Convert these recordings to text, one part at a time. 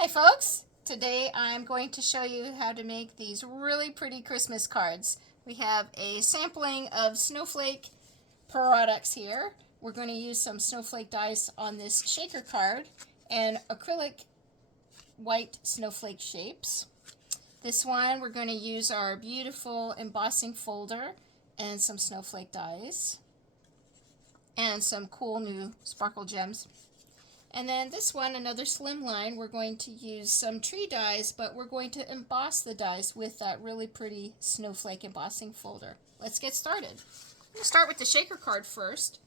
Hi folks! Today I'm going to show you how to make these really pretty Christmas cards. We have a sampling of snowflake products here. We're going to use some snowflake dies on this shaker card and acrylic white snowflake shapes. This one we're going to use our beautiful embossing folder and some snowflake dies and some cool new sparkle gems. And then this one, another slim line, we're going to use some tree dies, but we're going to emboss the dies with that really pretty snowflake embossing folder. Let's get started. We'll start with the shaker card first.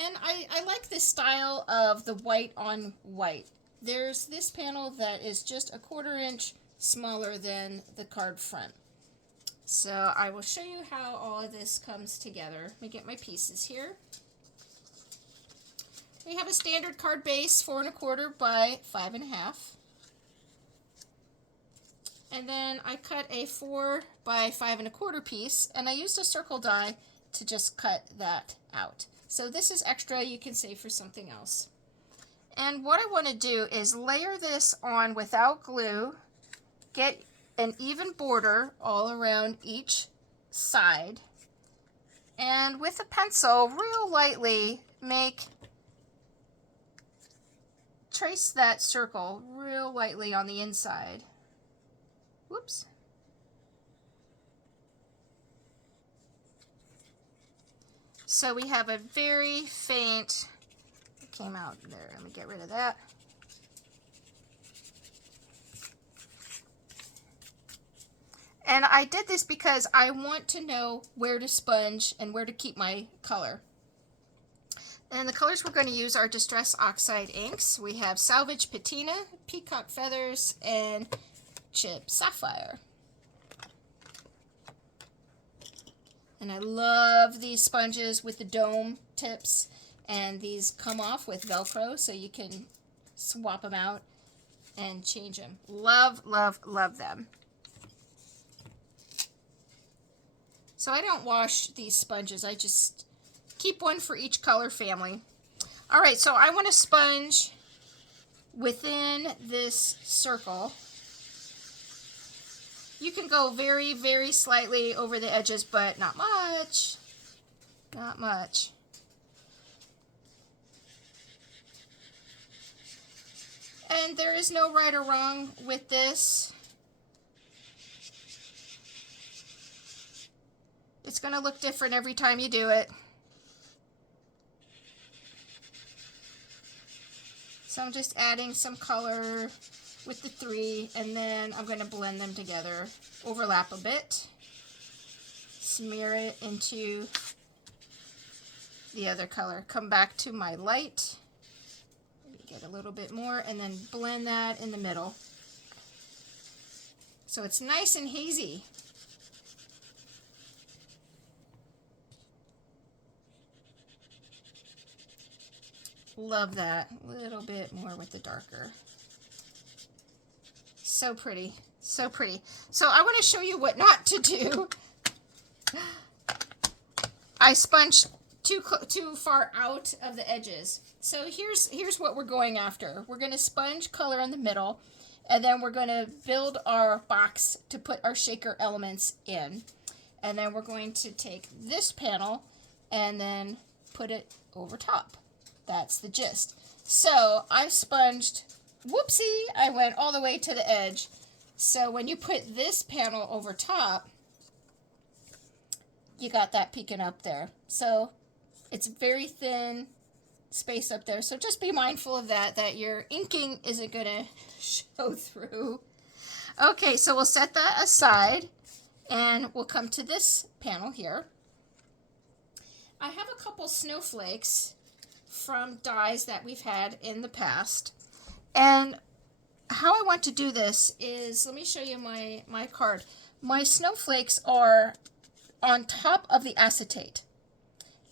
And I like this style of the white on white. There's this panel that is just a 1/4 inch smaller than the card front. So I will show you how all of this comes together. Let me get my pieces here. We have a standard card base, 4 1/4 by 5 1/2. And then I cut a 4 by 5 1/4 piece, and I used a circle die to just cut that out. So this is extra, you can save for something else. And what I want to do is layer this on without glue, get an even border all around each side, and with a pencil, real lightly, trace that circle real lightly on the inside. Whoops. So we have a very faint, it came out there, let me get rid of that. And I did this because I want to know where to sponge and where to keep my color. And the colors we're going to use are Distress Oxide inks. We have Salvage Patina, Peacock Feathers, and Chip Sapphire. And I love these sponges with the dome tips, and these come off with Velcro so you can swap them out and change them. Love, love, love them. So I don't wash these sponges, I just keep one for each color family. All right, so I want to sponge within this circle. You can go very, very slightly over the edges, but not much. Not much. And there is no right or wrong with this. It's going to look different every time you do it. So I'm just adding some color with the 3, and then I'm going to blend them together. Overlap a bit. Smear it into the other color. Come back to my light. Get a little bit more, and then blend that in the middle. So it's nice and hazy. Love that. A little bit more with the darker. So pretty. So pretty. So I want to show you what not to do. I sponged too far out of the edges. So here's what we're going after. We're going to sponge color in the middle, and then we're going to build our box to put our shaker elements in. And then we're going to take this panel and then put it over top. That's the gist. So I sponged, whoopsie, I went all the way to the edge. So when you put this panel over top, you got that peeking up there. So it's very thin space up there. So just be mindful of that your inking isn't going to show through. Okay, so we'll set that aside, and we'll come to this panel here. I have a couple snowflakes from dies that we've had in the past, and how I want to do this is, let me show you my card. My snowflakes are on top of the acetate,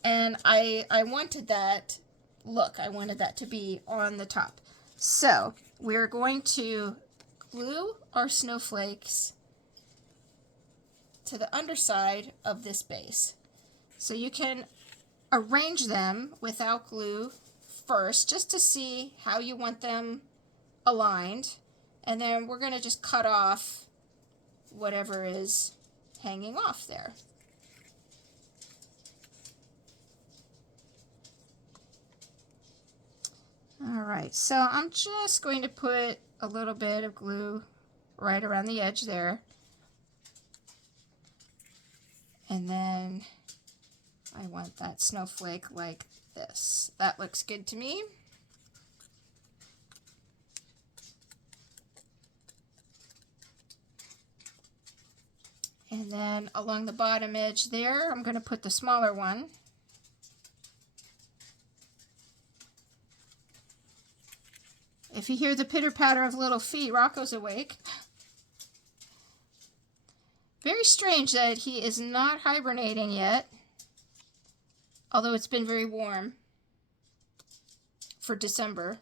and I wanted that look. I wanted that to be on the top. So we're going to glue our snowflakes to the underside of this base. So you can arrange them without glue first, just to see how you want them aligned, and then we're going to just cut off whatever is hanging off there. All right, so I'm just going to put a little bit of glue right around the edge there. And then I want that snowflake like this. That looks good to me. And then along the bottom edge there, I'm going to put the smaller one. If you hear the pitter-patter of little feet, Rocco's awake. Very strange that he is not hibernating yet, although it's been very warm for December.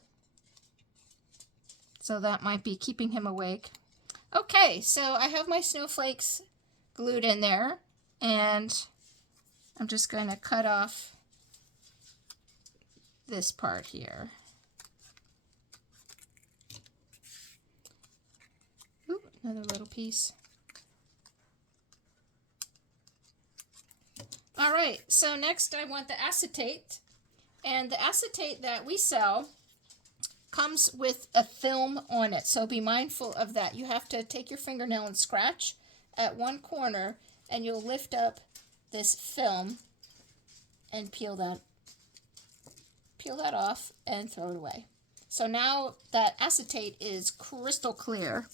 So that might be keeping him awake. Okay, so I have my snowflakes glued in there, and I'm just going to cut off this part here. Ooh, another little piece. All right, so next I want the acetate, and the acetate that we sell comes with a film on it, so be mindful of that. You have to take your fingernail and scratch at one corner, and you'll lift up this film and peel that off and throw it away. So now that acetate is crystal clear.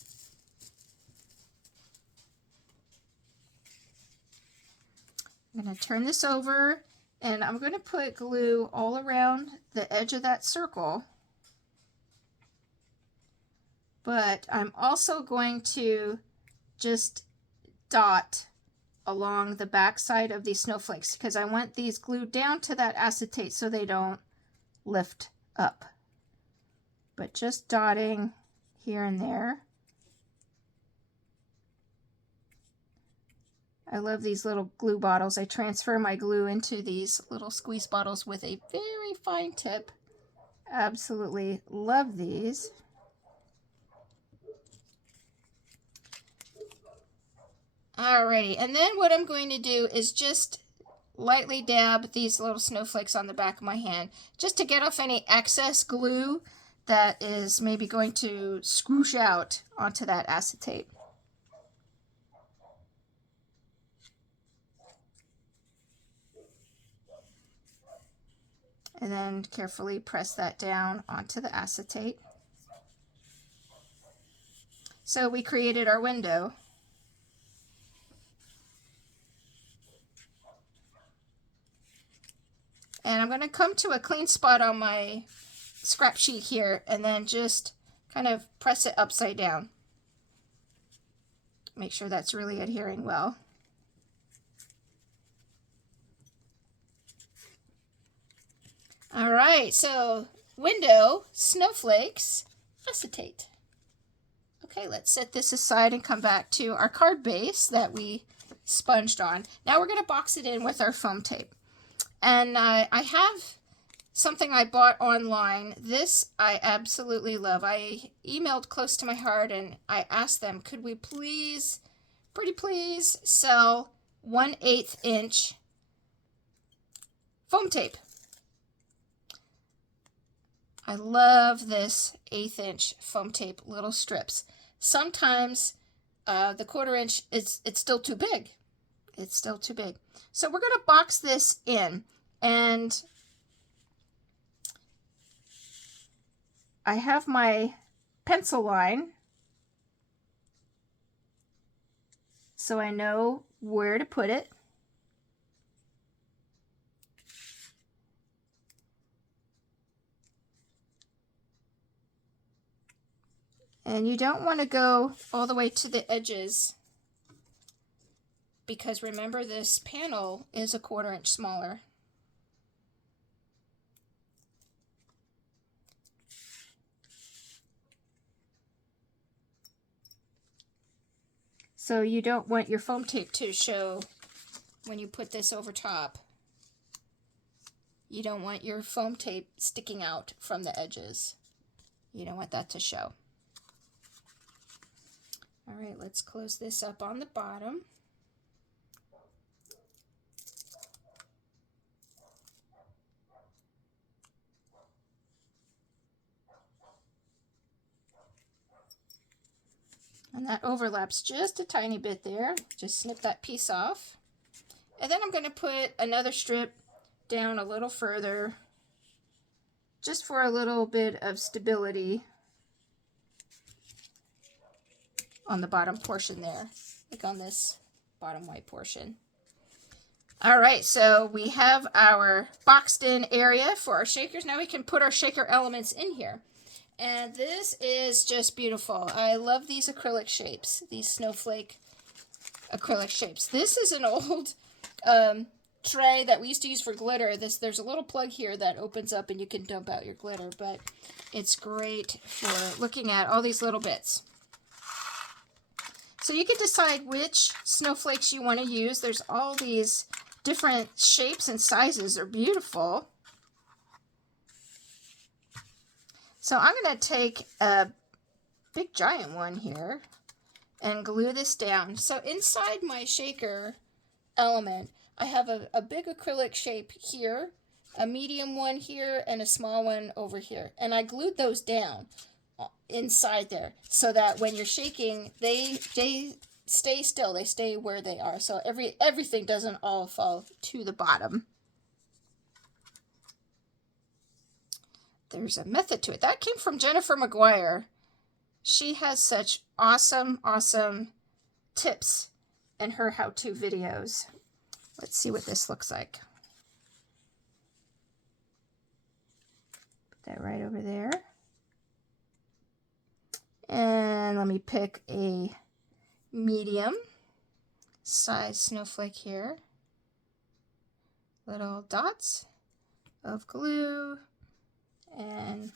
I'm going to turn this over, and I'm going to put glue all around the edge of that circle. But I'm also going to just dot along the back side of these snowflakes because I want these glued down to that acetate so they don't lift up. But just dotting here and there. I love these little glue bottles. I transfer my glue into these little squeeze bottles with a very fine tip. Absolutely love these. Alrighty, and then what I'm going to do is just lightly dab these little snowflakes on the back of my hand, just to get off any excess glue that is maybe going to squoosh out onto that acetate. And then carefully press that down onto the acetate. So we created our window. And I'm going to come to a clean spot on my scrap sheet here and then just kind of press it upside down. Make sure that's really adhering well. All right, so window, snowflakes, acetate. Okay, let's set this aside and come back to our card base that we sponged on. Now we're going to box it in with our foam tape. And I have something I bought online. This I absolutely love. I emailed Close to My Heart and I asked them, could we please, pretty please, sell 1/8 inch foam tape. I love this 1/8 inch foam tape little strips. Sometimes the 1/4 inch it's still too big. It's still too big. So we're going to box this in, and I have my pencil line so I know where to put it. And you don't want to go all the way to the edges because remember this panel is a 1/4 inch smaller. So you don't want your foam tape to show when you put this over top. You don't want your foam tape sticking out from the edges. You don't want that to show. All right, let's close this up on the bottom. And that overlaps just a tiny bit there. Just snip that piece off. And then I'm going to put another strip down a little further, just for a little bit of stability on the bottom portion there, like on this bottom white portion. All right, so we have our boxed in area for our shakers. Now we can put our shaker elements in here. And this is just beautiful. I love these acrylic shapes, these snowflake acrylic shapes. This is an old tray that we used to use for glitter. There's a little plug here that opens up and you can dump out your glitter, but it's great for looking at all these little bits. So you can decide which snowflakes you want to use. There's all these different shapes and sizes. They're beautiful. So I'm going to take a big giant one here and glue this down. So inside my shaker element, I have a big acrylic shape here, a medium one here, and a small one over here. And I glued those down inside there so that when you're shaking, they stay still. They stay where they are. So everything doesn't all fall to the bottom. There's a method to it. That came from Jennifer McGuire. She has such awesome tips in her how-to videos. Let's see what this looks like. Put that right over there. And let me pick a medium size snowflake here. Little dots of glue. And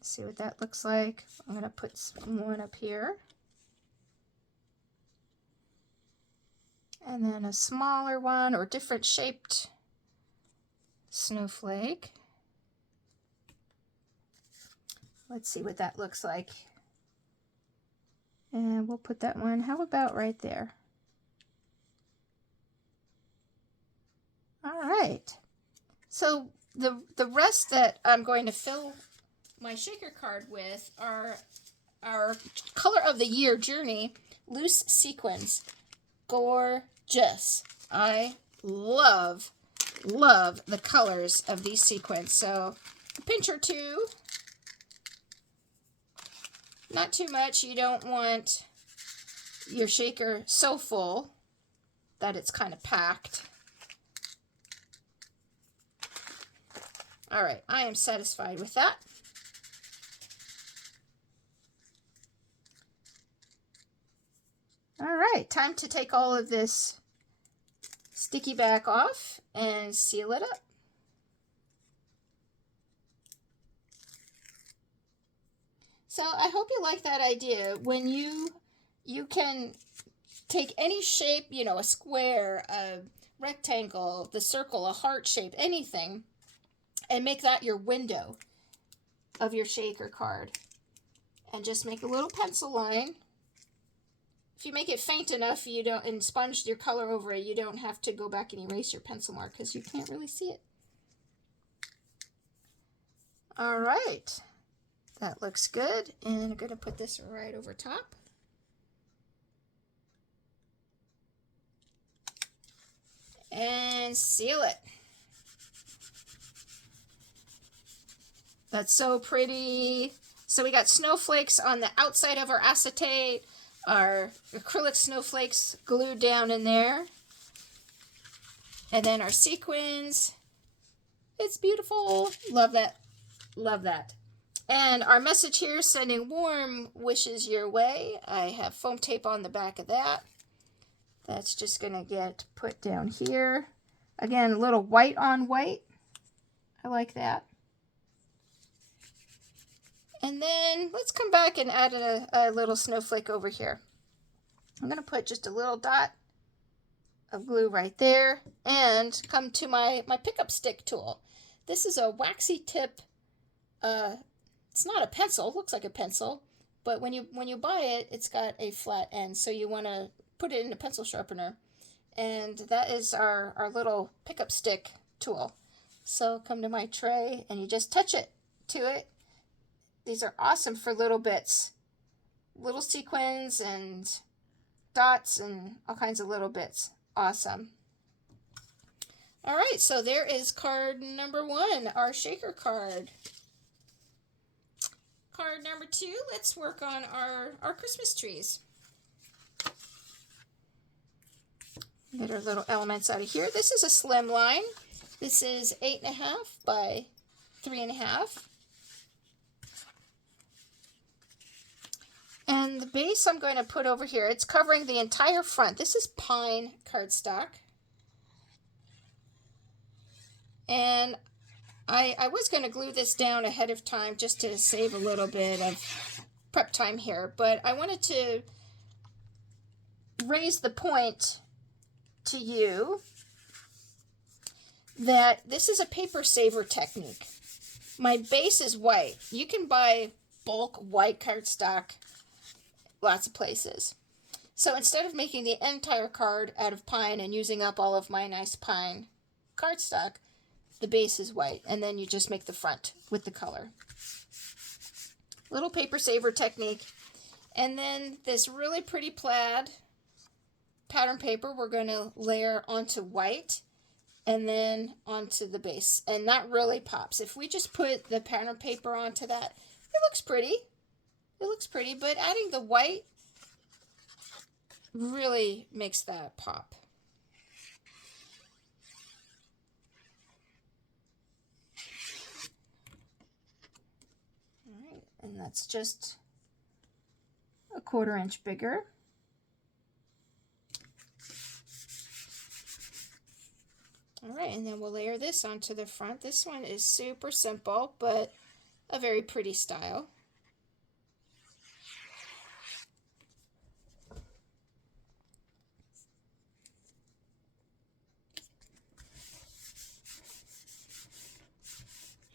see what that looks like. I'm going to put one up here. And then a smaller one or different shaped snowflake. Let's see what that looks like. And we'll put that one, how about right there? All right. So the rest that I'm going to fill my shaker card with are our color of the year journey loose sequins. Gorgeous. I love the colors of these sequins. So a pinch or two. Not too much. You don't want your shaker so full that it's kind of packed. All right, I am satisfied with that. All right, time to take all of this sticky back off and seal it up. So I hope you like that idea. When you can take any shape, you know, a square, a rectangle, the circle, a heart shape, anything, and make that your window of your shaker card. And just make a little pencil line. If you make it faint enough, you don't, and sponge your color over it, you don't have to go back and erase your pencil mark because you can't really see it. All right. That looks good, and I'm going to put this right over top. And seal it. That's so pretty. So we got snowflakes on the outside of our acetate, our acrylic snowflakes glued down in there, and then our sequins. It's beautiful. Love that. Love that. And our message here, sending warm wishes your way. I have foam tape on the back of that. That's just going to get put down here. Again, a little white on white. I like that. And then let's come back and add a little snowflake over here. I'm going to put just a little dot of glue right there and come to my pickup stick tool. This is a waxy tip. It's not a pencil, it looks like a pencil, but when you buy it, it's got a flat end, so you want to put it in a pencil sharpener. And that is our little pickup stick tool. So come to my tray and you just touch it to it. These are awesome for little bits, little sequins and dots and all kinds of little bits. Awesome. All right, so there is card number 1, our shaker card. Card number 2, let's work on our Christmas trees. Get our little elements out of here. This is a slim line. This is 8.5 by 3.5. And the base I'm going to put over here, it's covering the entire front. This is pine cardstock. And I was going to glue this down ahead of time just to save a little bit of prep time here, but I wanted to raise the point to you that this is a paper saver technique. My base is white. You can buy bulk white cardstock lots of places. So instead of making the entire card out of pine and using up all of my nice pine cardstock, the base is white, and then you just make the front with the color. Little paper saver technique. And then this really pretty plaid pattern paper we're going to layer onto white and then onto the base. And that really pops. If we just put the pattern paper onto that, it looks pretty. It looks pretty, but adding the white really makes that pop. All right, and that's just a 1/4 inch bigger. All right, and then we'll layer this onto the front. This one is super simple, but a very pretty style.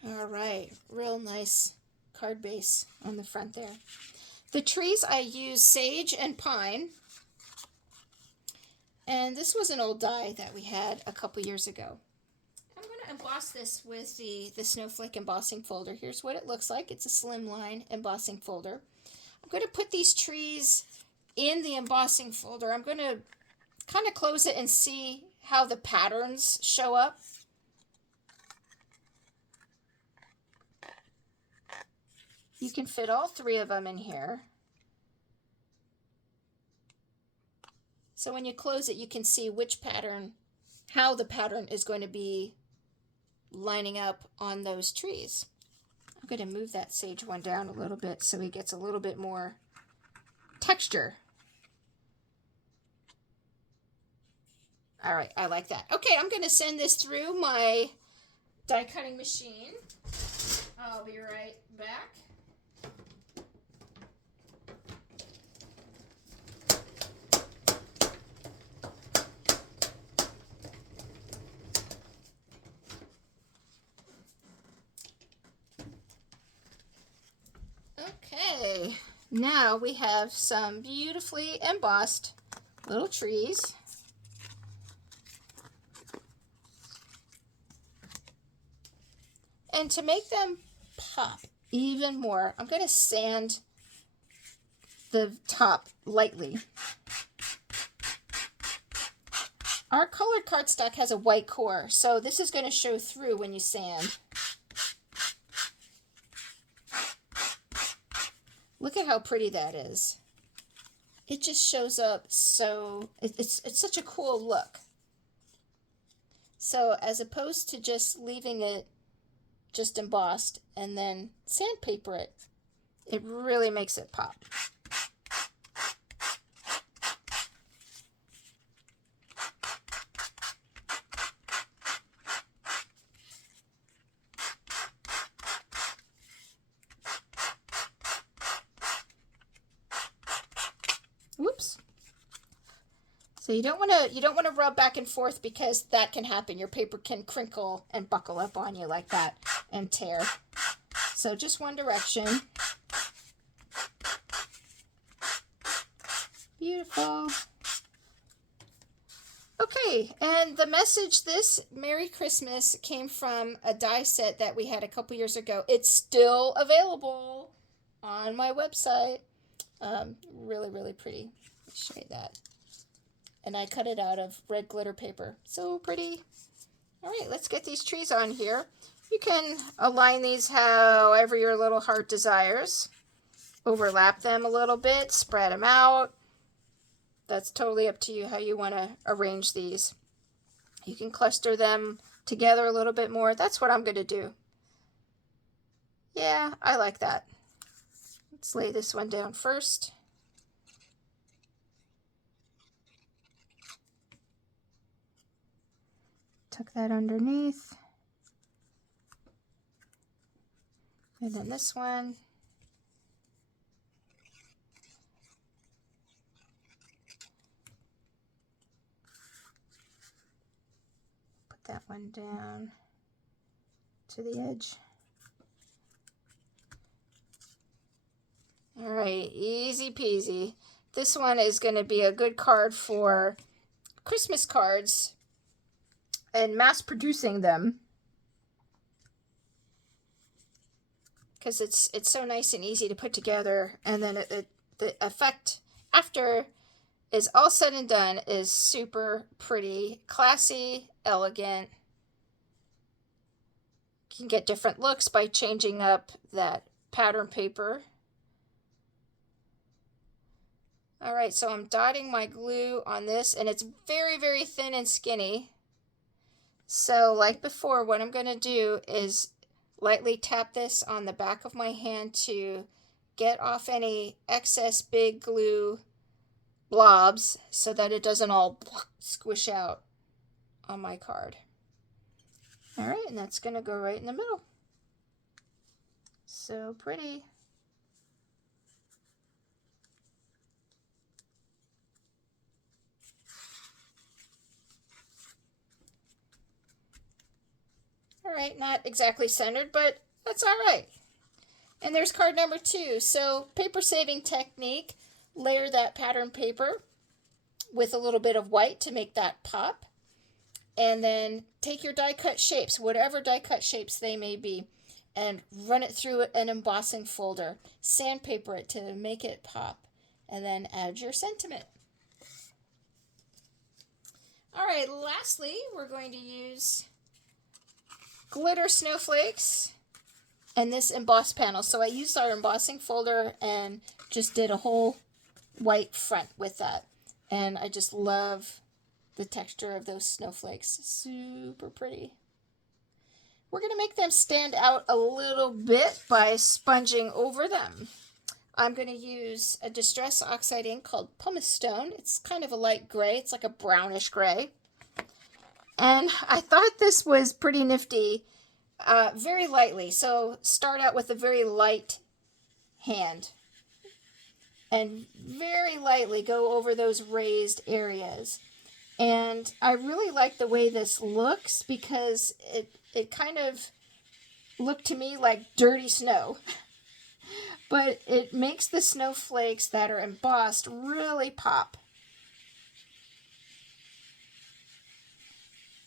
All right, real nice card base on the front there. The trees, I use sage and pine. And this was an old die that we had a couple years ago. I'm going to emboss this with the Snowflake embossing folder. Here's what it looks like. It's a slim line embossing folder. I'm going to put these trees in the embossing folder. I'm going to kind of close it and see how the patterns show up. You can fit all 3 of them in here. So when you close it, you can see which pattern, how the pattern is going to be lining up on those trees. I'm going to move that sage one down a little bit so he gets a little bit more texture. All right, I like that. Okay, I'm going to send this through my die cutting machine. I'll be right back. Okay, now we have some beautifully embossed little trees. And to make them pop even more, I'm going to sand the top lightly. Our colored cardstock has a white core, so this is going to show through when you sand. Look at how pretty that is. It just shows up so, it's such a cool look. So as opposed to just leaving it just embossed and then sandpaper it, it really makes it pop. Whoops. So you don't want to rub back and forth because that can happen. Your paper can crinkle and buckle up on you like that and tear. So just one direction. Okay, and the message this Merry Christmas came from a die set that we had a couple years ago. It's still available on my website. Really, really pretty. Let me show you that. And I cut it out of red glitter paper. So pretty. All right, let's get these trees on here. You can align these however your little heart desires. Overlap them a little bit, spread them out. That's totally up to you how you want to arrange these. You can cluster them together a little bit more. That's what I'm going to do. Yeah, I like that. Let's lay this one down first. Tuck that underneath. And then this one. Put that one down to the edge. All right, easy peasy. This one is going to be a good card for Christmas cards and mass producing them, because it's so nice and easy to put together, and then the effect after is all said and done is super pretty, classy, elegant. You can get different looks by changing up that pattern paper. All right, so I'm dotting my glue on this, and it's very, very thin and skinny. So like before, what I'm going to do is lightly tap this on the back of my hand to get off any excess big glue blobs so that it doesn't all squish out on my card. All right, and that's going to go right in the middle. So pretty. All right, not exactly centered, but that's all right. And there's card number 2. So paper saving technique, layer that pattern paper with a little bit of white to make that pop. And then take your die cut shapes, whatever die cut shapes they may be, and run it through an embossing folder. Sandpaper it to make it pop, and then add your sentiment. All right, lastly, we're going to use glitter snowflakes and this embossed panel. So I used our embossing folder and just did a whole white front with that. And I just love the texture of those snowflakes. Super pretty. We're going to make them stand out a little bit by sponging over them. I'm going to use a Distress Oxide ink called Pumice Stone. It's kind of a light gray. It's like a brownish gray. And I thought this was pretty nifty, very lightly. So start out with a very light hand and very lightly go over those raised areas. And I really like the way this looks because it kind of looked to me like dirty snow. But it makes the snowflakes that are embossed really pop.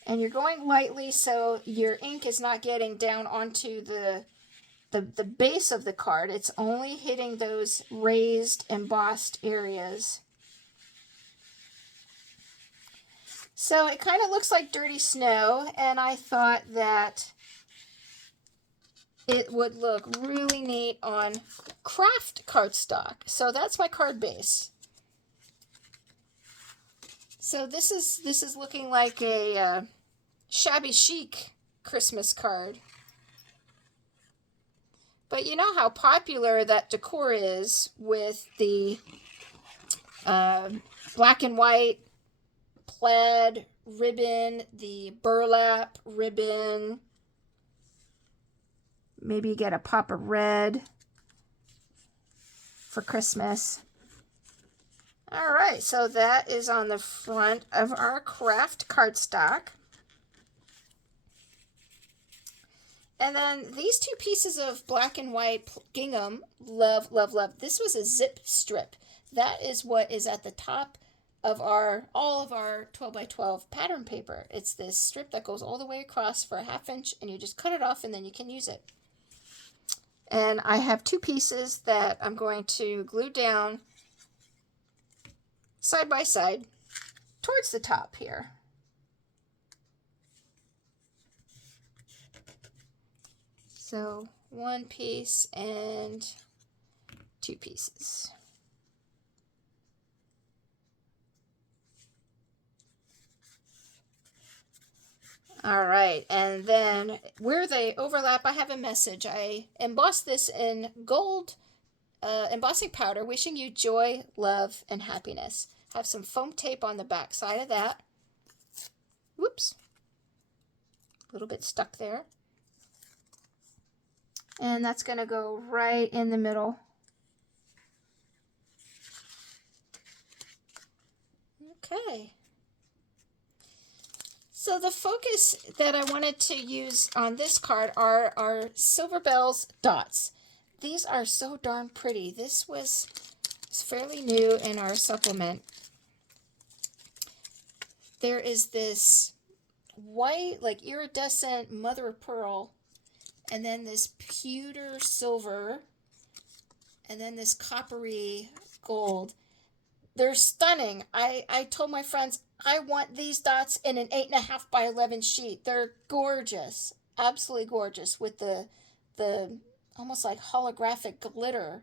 And you're going lightly so your ink is not getting down onto the base of the card. It's only hitting those raised embossed areas. So it kind of looks like dirty snow, and I thought that it would look really neat on craft cardstock. So that's my card base. So this is looking like a shabby chic Christmas card. But you know how popular that decor is with the black and white plaid ribbon, the burlap ribbon. Maybe get a pop of red for Christmas. All right, so that is on the front of our craft cardstock. And then these two pieces of black and white gingham, love, love, love. This was a zip strip. That is what is at the top of all of our 12 by 12 pattern paper. It's this strip that goes all the way across for a 1/2 inch, and you just cut it off and then you can use it. And I have 2 pieces that I'm going to glue down side by side towards the top here. So 1 piece and 2 pieces. All right, and then where they overlap, I have a message. I embossed this in gold embossing powder, wishing you joy, love, and happiness. Have some foam tape on the back side of that. Whoops. A little bit stuck there. And that's going to go right in the middle. Okay. So the focus that I wanted to use on this card are our Silver Bells dots. These are so darn pretty. This was fairly new in our supplement. There is this white, like iridescent mother of pearl, and then this pewter silver, and then this coppery gold. They're stunning. I told my friends, I want these dots in an 8.5 by 11 sheet. They're gorgeous, absolutely gorgeous, with the almost like holographic glitter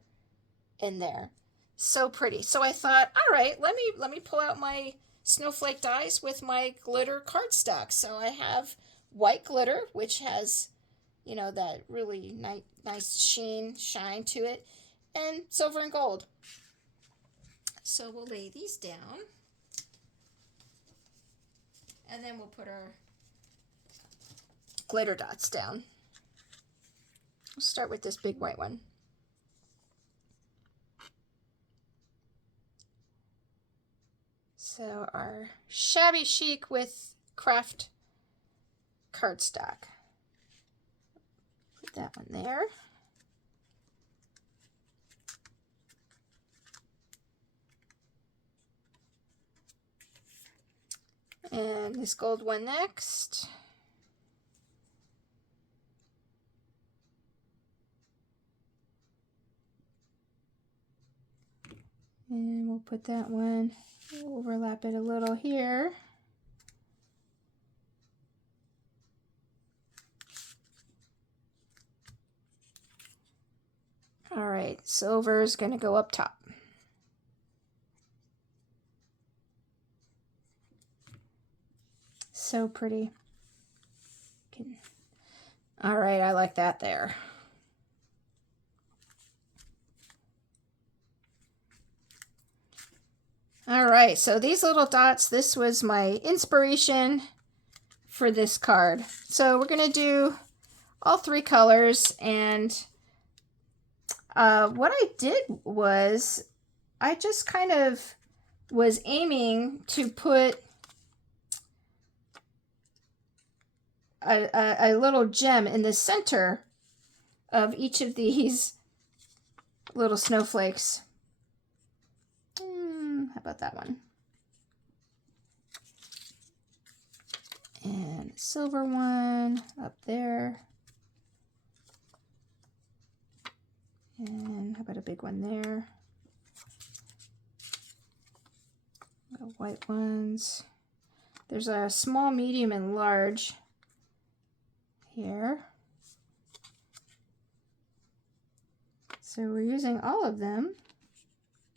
in there. So pretty. So I thought, all right, let me pull out my snowflake dies with my glitter cardstock. So I have white glitter, which has, you know, that really nice shine to it, and silver and gold. So we'll lay these down, and then we'll put our glitter dots down. We'll start with this big white one. So our shabby chic with craft cardstock. Put that one there. And this gold one next. And we'll put that one, we'll overlap it a little here. All right, silver is going to go up top. So pretty. All right, I like that there. All right, so these little dots, this was my inspiration for this card. So we're going to do all 3 colors, and what I did was I just kind of was aiming to put a little gem in the center of each of these little snowflakes. How about that one? And a silver one up there. And how about a big one there? White ones. There's a small, medium, and large here. So we're using all of them.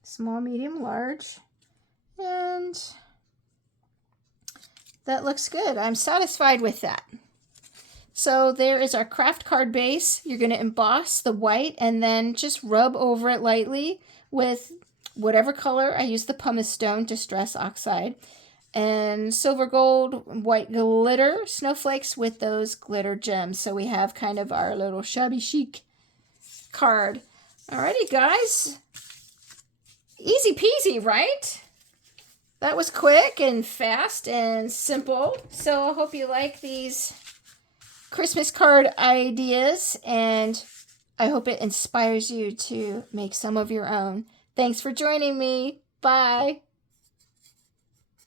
Small, medium, large. And that looks good. I'm satisfied with that. So there is our craft card base. You're going to emboss the white and then just rub over it lightly with whatever color. I use the pumice stone Distress Oxide. And silver, gold, white glitter snowflakes with those glitter gems. So we have kind of our little shabby chic card. Alrighty, guys. Easy peasy, right? That was quick and fast and simple. So I hope you like these Christmas card ideas, and I hope it inspires you to make some of your own. Thanks for joining me. Bye.